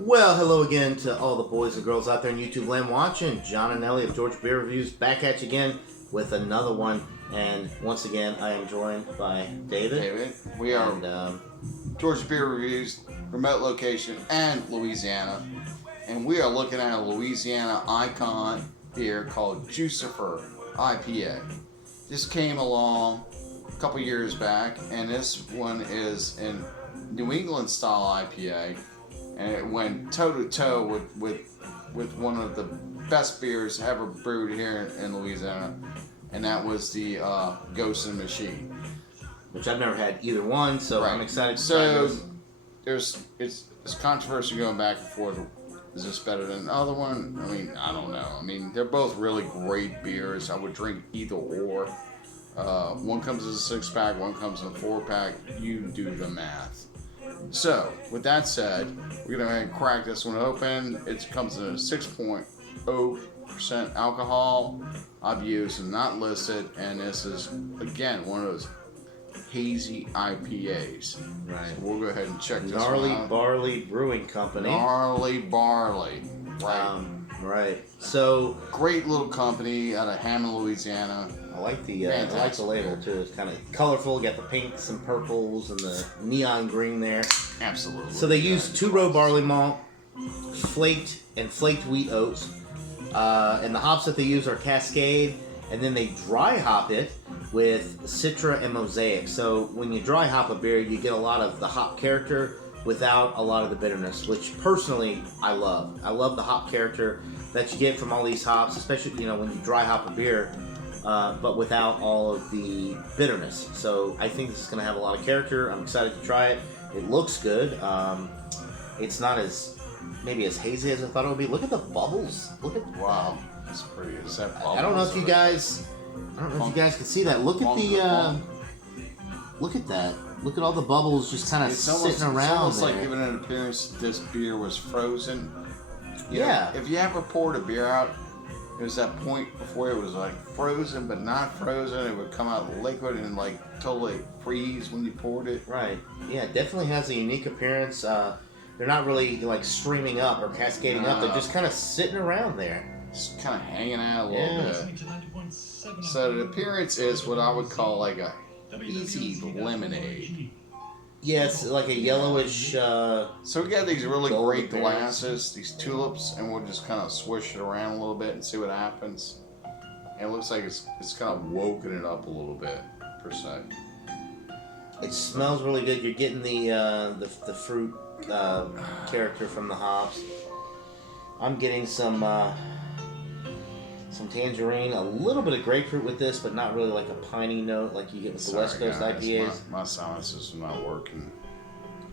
Well, hello again to all the boys and girls out there in YouTube land watching. John and Ellie of George Beer Reviews back at you again with another one. And once again, I am joined by David. We are George Beer Reviews, remote location, and Louisiana. And we are looking at a Louisiana icon beer called Jucifer IPA. This came along a couple years back, and this one is in New England style IPA. And it went toe to toe with one of the best beers ever brewed here in Louisiana, and that was the Ghost in the Machine, which I've never had either one, so right. I'm excited to try this. It's controversy going back and forth. Is this better than the other one? I mean, I don't know. I mean, they're both really great beers. I would drink either or. One comes in a 6-pack, one comes in a 4-pack. You do the math. So, with that said, we're going to go ahead and crack this one open. It comes in a 6.0% alcohol. IBUs are not listed, and this is, again, one of those hazy IPAs. Right. So we'll go ahead and check this Gnarly one out. Barley Brewing Company. Gnarly Barley. Right. Right. So, great little company out of Hammond, Louisiana. I like the label too. It's kind of colorful. Got the pinks and purples and the neon green there. Absolutely. So they use 2-row barley malt, flaked wheat oats, and the hops that they use are Cascade, and then they dry hop it with Citra and Mosaic. So when you dry hop a beer, you get a lot of the hop character without a lot of the bitterness, which personally I love. I love the hop character that you get from all these hops, especially when you dry hop a beer. But without all of the bitterness. So I think this is going to have a lot of character. I'm excited to try it. It looks good. It's not maybe as hazy as I thought it would be. Look at the bubbles. Wow, that's pretty. Is that bubbles? I don't know if you guys can see that. Look at look at that. Look at all the bubbles just kind of sitting around. It's almost there. like giving an appearance this beer was frozen. Yeah. If you ever poured a beer out, it was that point before it was like frozen but not frozen. It would come out liquid and like totally freeze when you poured it. Right. Yeah, it definitely has a unique appearance. They're not really like streaming up or cascading up. They're just kind of sitting around there. Just kind of hanging out a little bit. So the appearance is what I would call like a easy lemonade. Yeah, it's like a yellowish. So we got these really great glasses, these tulips, and we'll just kind of swish it around a little bit and see what happens. And it looks like it's kind of woken it up a little bit, per se. It smells really good. You're getting the fruit character from the hops. I'm getting some tangerine, a little bit of grapefruit with this, but not really like a piney note like you get with the West Coast IPAs. My sinuses are not working.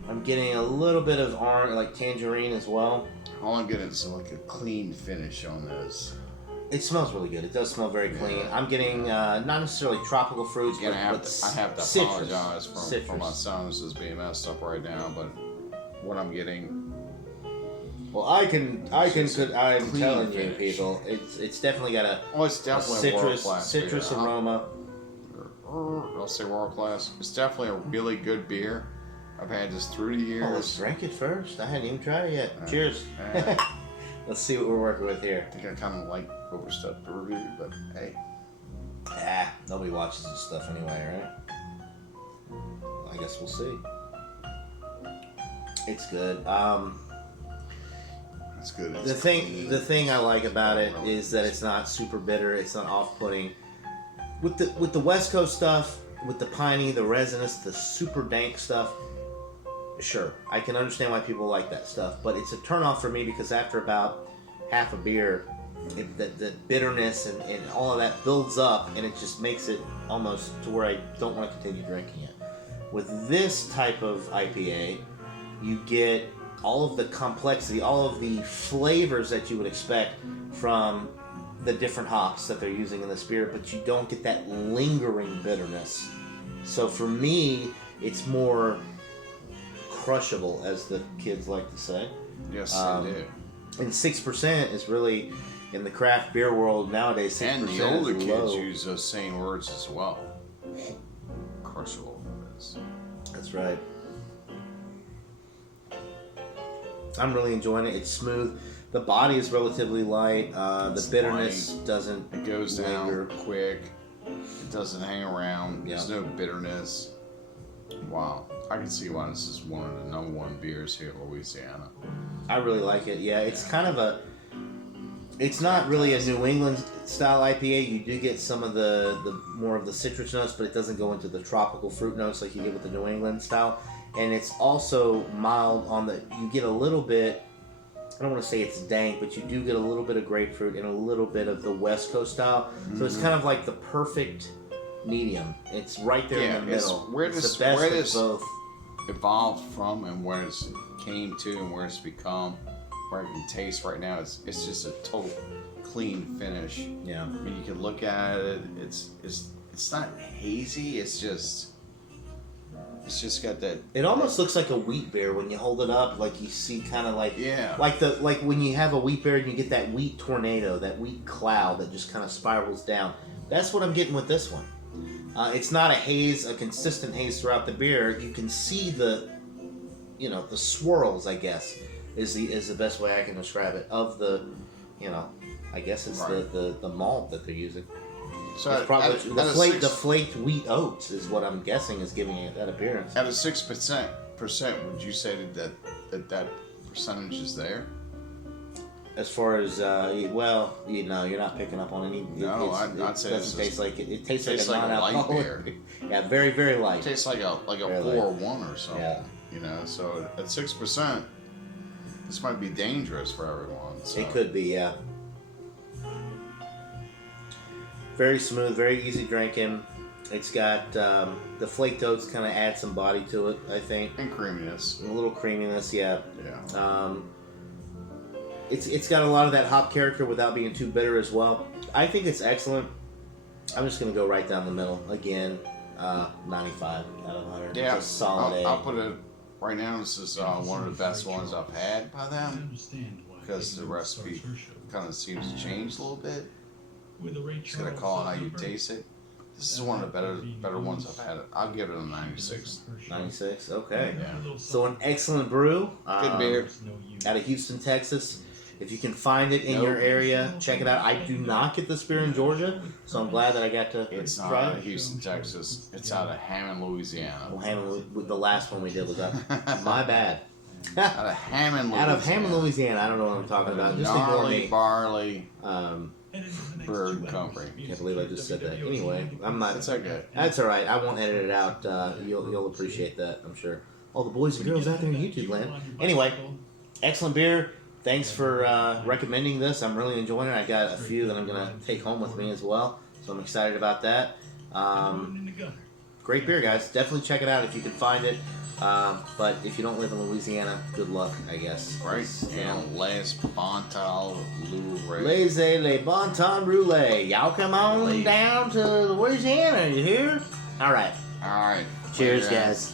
I'm getting a little bit of orange, like tangerine as well. All I'm getting is like a clean finish on this. It smells really good. It does smell very clean. I'm getting not necessarily tropical fruits, but I have to citrus. apologize for my sinuses being messed up right now, but what I'm getting. Well, I'm telling you, people, it's definitely got a citrus aroma. I'll say world class. It's definitely a really good beer. I've had this through the years. Oh, let's drink it first. I hadn't even tried it yet. Cheers. Let's see what we're working with here. I think I kind of like overstuffed the review, but hey. Nobody watches this stuff anyway, right? I guess we'll see. It's good. It's good. The thing I like about it is that it's not super bitter. It's not off-putting. With the West Coast stuff, with the piney, the resinous, the super dank stuff. Sure, I can understand why people like that stuff, but it's a turnoff for me because after about half a beer, the bitterness and all of that builds up, and it just makes it almost to where I don't want to continue drinking it. With this type of IPA, you get all of the complexity, all of the flavors that you would expect from the different hops that they're using in this beer, but you don't get that lingering bitterness. So for me, it's more crushable, as the kids like to say. Yes, they do. And 6% is really, in the craft beer world nowadays, 6% and the older is kids low. use those same words as well. Crushable. That's right. I'm really enjoying it. It's smooth. The body is relatively light. The bitterness doesn't. It goes down quick. It doesn't hang around. There's no bitterness. Wow. I can see why this is one of the #1 beers here in Louisiana. I really like it. Yeah, it's kind of a. It's not really a New England style IPA. You do get some of the more of the citrus notes, but it doesn't go into the tropical fruit notes like you get with the New England style. And it's also mild on the. You get a little bit. I don't want to say it's dank, but you do get a little bit of grapefruit and a little bit of the West Coast style. So it's kind of like the perfect medium. It's right there in the middle. Where it's does the best of both. Evolved from and where it's came to and where it's become, where it can taste right now, it's just a total clean finish. Yeah. I mean, you can look at it. It's not hazy. It's just got that. It almost looks like a wheat beer when you hold it up. Like you see, kind of like like when you have a wheat beer and you get that wheat tornado, that wheat cloud that just kind of spirals down. That's what I'm getting with this one. It's not a haze, a consistent haze throughout the beer. You can see the swirls, I guess, is the best way I can describe it, of the, I guess it's the malt that they're using. So it's probably the flaked wheat oats is what I'm guessing is giving it that appearance. At a 6%, would you say that percentage is there? As far as you're not picking up on any. No, I'd say it doesn't taste like it. It tastes like a light beer. Yeah, very very light. It tastes like a 4-1 or something. Yeah. So at 6%, this might be dangerous for everyone. So. It could be, yeah. Very smooth, very easy drinking. It's got the flaked oats kind of add some body to it, I think. And creaminess. A little creaminess, yeah. Yeah. It's got a lot of that hop character without being too bitter as well. I think it's excellent. I'm just going to go right down the middle. Again, 95 out of 100. Yeah. It's a solid A. I'll put it right now. This is one of the best ones I've had by them, because the recipe kind of seems to change a little bit. Just got to call it how you taste it. This is one of the better ones I've had. I'll give it a 96. 96? Okay. Yeah. So an excellent brew. Good beer. Out of Houston, Texas. If you can find it in your area, check it out. I do not get this beer in Georgia, so I'm glad that I got to It's not try out it. of Houston, Texas. It's out of Hammond, Louisiana. Well, Hammond, the last one we did was my bad. Out of Hammond, Louisiana. Out of Hammond, Louisiana. I don't know what I'm talking about. Just ignore Gnarly me. Barley Brewing Company. Can't believe I just said that. Anyway, I'm not. It's okay. That's all right. I won't edit it out. You'll appreciate that, I'm sure. All the boys and girls out there in YouTube land. Anyway, excellent beer. Thanks for recommending this. I'm really enjoying it. I got a few that I'm going to take home with me as well, so I'm excited about that. Great beer, guys. Definitely check it out if you can find it. But if you don't live in Louisiana, good luck, I guess. Right. And Les Bontal Roulette. Laissez les bon temps roulette. Y'all come on down to Louisiana, you hear? All right. All right. Cheers, guys.